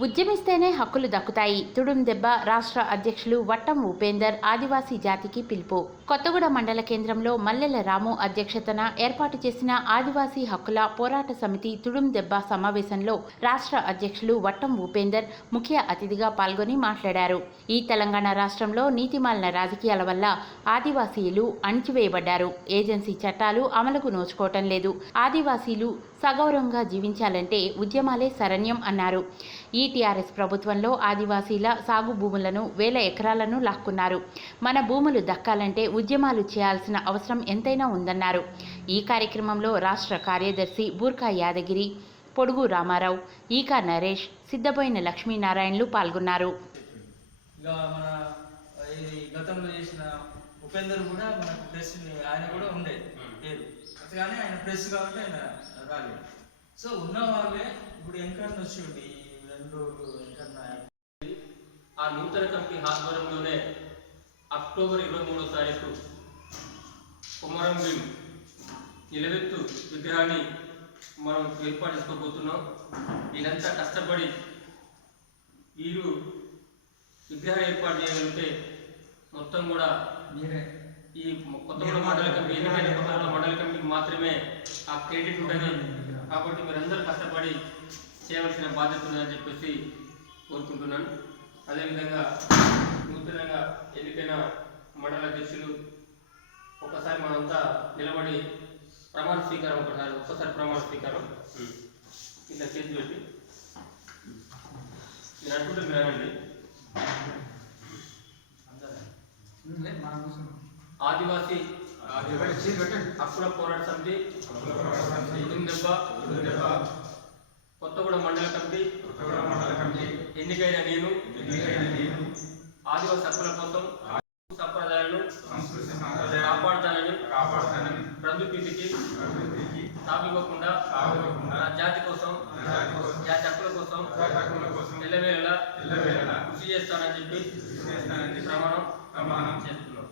ఉద్యమిస్తేనే హక్కులు దక్కుతాయి. తుడుం దెబ్బ రాష్ట్ర అధ్యక్షులు వట్టం ఉపేందర్ ఆదివాసీ జాతికి పిలుపు. కొత్తగూడ మండల కేంద్రంలో మల్లెల రాము అధ్యక్షతన ఏర్పాటు చేసిన ఆదివాసీ హక్కుల పోరాట సమితి తుడుం దెబ్బ సమావేశంలో రాష్ట్ర అధ్యక్షులు వట్టం ఉపేందర్ ముఖ్య అతిథిగా పాల్గొని మాట్లాడారు. ఈ తెలంగాణ రాష్ట్రంలో నీతిమాలిన రాజకీయాల వల్ల ఆదివాసీలు అణిచివేయబడ్డారు. ఏజెన్సీ చట్టాలు అమలుకు నోచుకోవటం లేదు. ఆదివాసీలు సగౌరవంగా జీవించాలంటే ఉద్యమాలే శరణ్యం అన్నారు. ఈ టీఆర్ఎస్ ప్రభుత్వంలో ఆదివాసీల సాగు భూములను వేల ఎకరాలను లాక్కున్నారు. మన భూములు దక్కాలంటే ఉద్యమాలు చేయాల్సిన అవసరం ఎంతైనా ఉందన్నారు. ఈ కార్యక్రమంలో రాష్ట్ర కార్యదర్శి బూర్కా యాదగిరి పొడుగు రామారావు ఈకా నరేష్ సిద్ధపోయిన లక్ష్మీనారాయణలు పాల్గొన్నారు. గతంలో చేసిన ఉపేందర్ కూడా మనకు ప్రెస్ ఆయన కూడా ఉండే పేరు. కానీ ఆయన ప్రెస్ కాబట్టి ఆయన రాలేదు. సో ఉన్న వాళ్ళే ఇప్పుడు ఎంకన్నా వచ్చి ఆ నూతన కమిటీ ఆధ్వర్యంలోనే అక్టోబర్ ఇరవై మూడో తారీఖు కుమరం భీం నిలవెత్తు విగ్రహాన్ని మనం ఏర్పాటు చేసుకోబోతున్నాం. వీళ్ళంతా కష్టపడి వీరు విగ్రహం ఏర్పాటు చేయగలిగితే మొత్తం కూడా మీరే. ఈ కొత్తగూడ మండల కమిటీ ఎన్నికైన కొత్తగూడ మండల కమిటీకి మాత్రమే ఆ క్రెడిట్ ఉంటుంది. కాబట్టి మీరందరూ కష్టపడి చేయవలసిన బాధ్యత ఉందని చెప్పేసి కోరుకుంటున్నాను. అదేవిధంగా నూతనంగా ఎన్నికైన మండల అధ్యక్షులు ఒకసారి మనంతా నిలబడి ప్రమాణ స్వీకారం ఒకసారి ఒక్కసారి ప్రమాణ స్వీకారం. ఇట్లా చేతి పెట్టి. నేను అనుకుంటే మీరు అనండి. ఆదివాసీ హక్కుల పోరాట సమితి. దెబ్బ కొత్తగూడ మండల కమిటీ ఎన్నికైన నేను ఆదివాసీ హక్కుల కోసం సంప్రదాయాలను కాపాడుతానని ప్రభుత్వకి తాపివ్వకుండా నా జాతి కోసం జాతి హక్కుల కోసం ఎల్లవేళలా కృషి చేస్తానని చెప్పి ప్రమాణం చేస్తున్నాం.